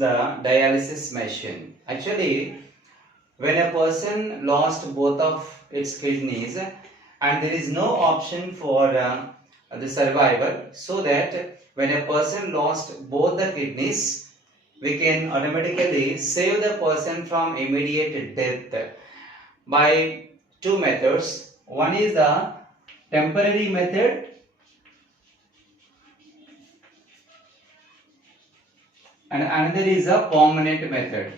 the dialysis machine. Actually, when a person lost both of its kidneys and there is no option for the survival, so that when a person lost both the kidneys, we can automatically save the person from immediate death by two methods. One is the temporary method and another is a permanent method.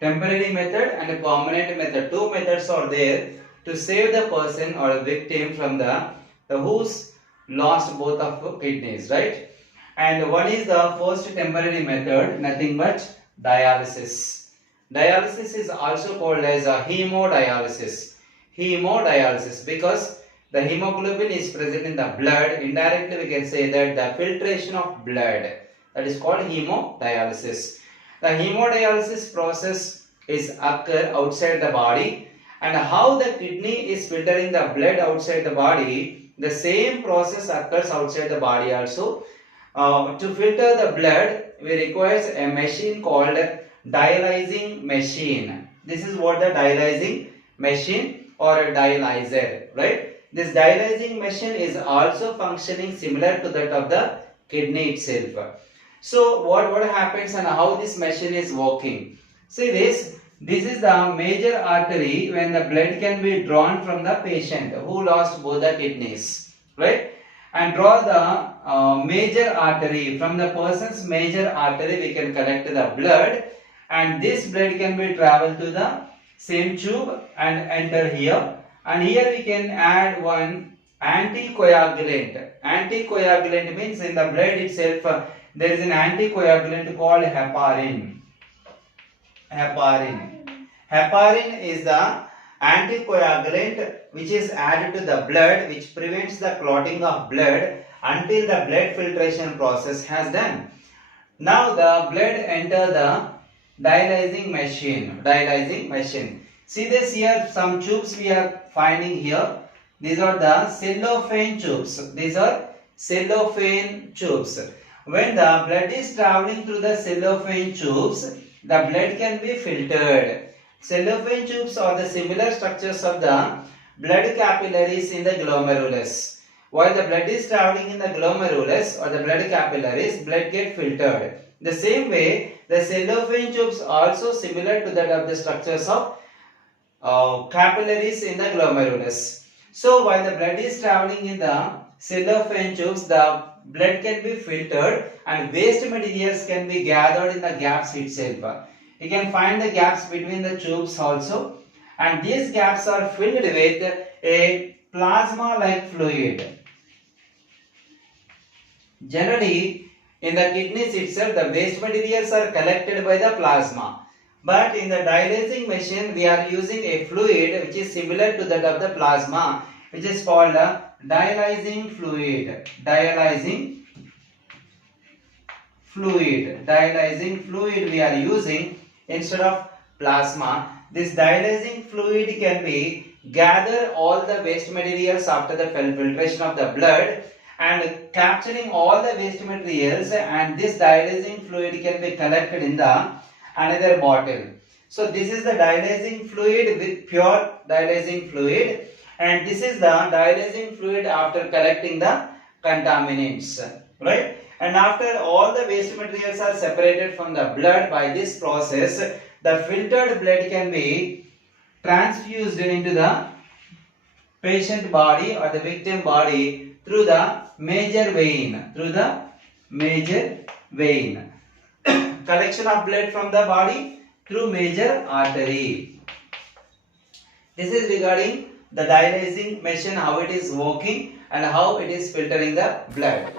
Temporary method and a permanent method. Two methods are there to save the person or the victim from the who's lost both of kidneys, right? And one is the first temporary method, nothing but dialysis. Dialysis is also called as a hemodialysis. Hemodialysis, because the hemoglobin is present in the blood. Indirectly we can say that the filtration of blood, that is called hemodialysis. The hemodialysis process is occur outside the body, and how the kidney is filtering the blood outside the body, the same process occurs outside the body also. To filter the blood, we require a machine called dialyzing machine. This is what the dialyzing machine or a dialyzer, right? This dialyzing machine is also functioning similar to that of the kidney itself. So what happens and how this machine is working? See this is the major artery when the blood can be drawn from the patient who lost both the kidneys, right? And draw the major artery. From the person's major artery we can collect the blood, and this blood can be travel to the same tube and enter here, and here we can add one anticoagulant. Anticoagulant means in the blood itself there is an anticoagulant called heparin. Heparin is the anticoagulant which is added to the blood, which prevents the clotting of blood until the blood filtration process has done. Now the blood enter the dialyzing machine. See this here, some tubes we are finding here. These are the cellophane tubes. When the blood is traveling through the cellophane tubes, the blood can be filtered. Cellophane tubes are the similar structures of the blood capillaries in the glomerulus. While the blood is traveling in the glomerulus or the blood capillaries, blood get filtered. The same way, the cellophane tubes are also similar to that of the structures of capillaries in the glomerulus. So while the blood is traveling in the cellophane tubes, the blood can be filtered and waste materials can be gathered in the gaps itself. You can find the gaps between the tubes also, and these gaps are filled with a plasma like fluid. Generally, in the kidneys itself, the waste materials are collected by the plasma. But in the dialyzing machine, we are using a fluid which is similar to that of the plasma, which is called a dialyzing fluid. Dialyzing fluid we are using instead of plasma. This dialyzing fluid can be gather all the waste materials after the filtration of the blood and capturing all the waste materials, and this dialyzing fluid can be collected in the another bottle. So this is the dialyzing fluid with pure dialyzing fluid, and this is the dialyzing fluid after collecting the contaminants, right? And after all the waste materials are separated from the blood by this process, the filtered blood can be transfused into the patient body or the victim body through the major vein. Collection of blood from the body through major artery. This is regarding the dialyzing machine, how it is working and how it is filtering the blood.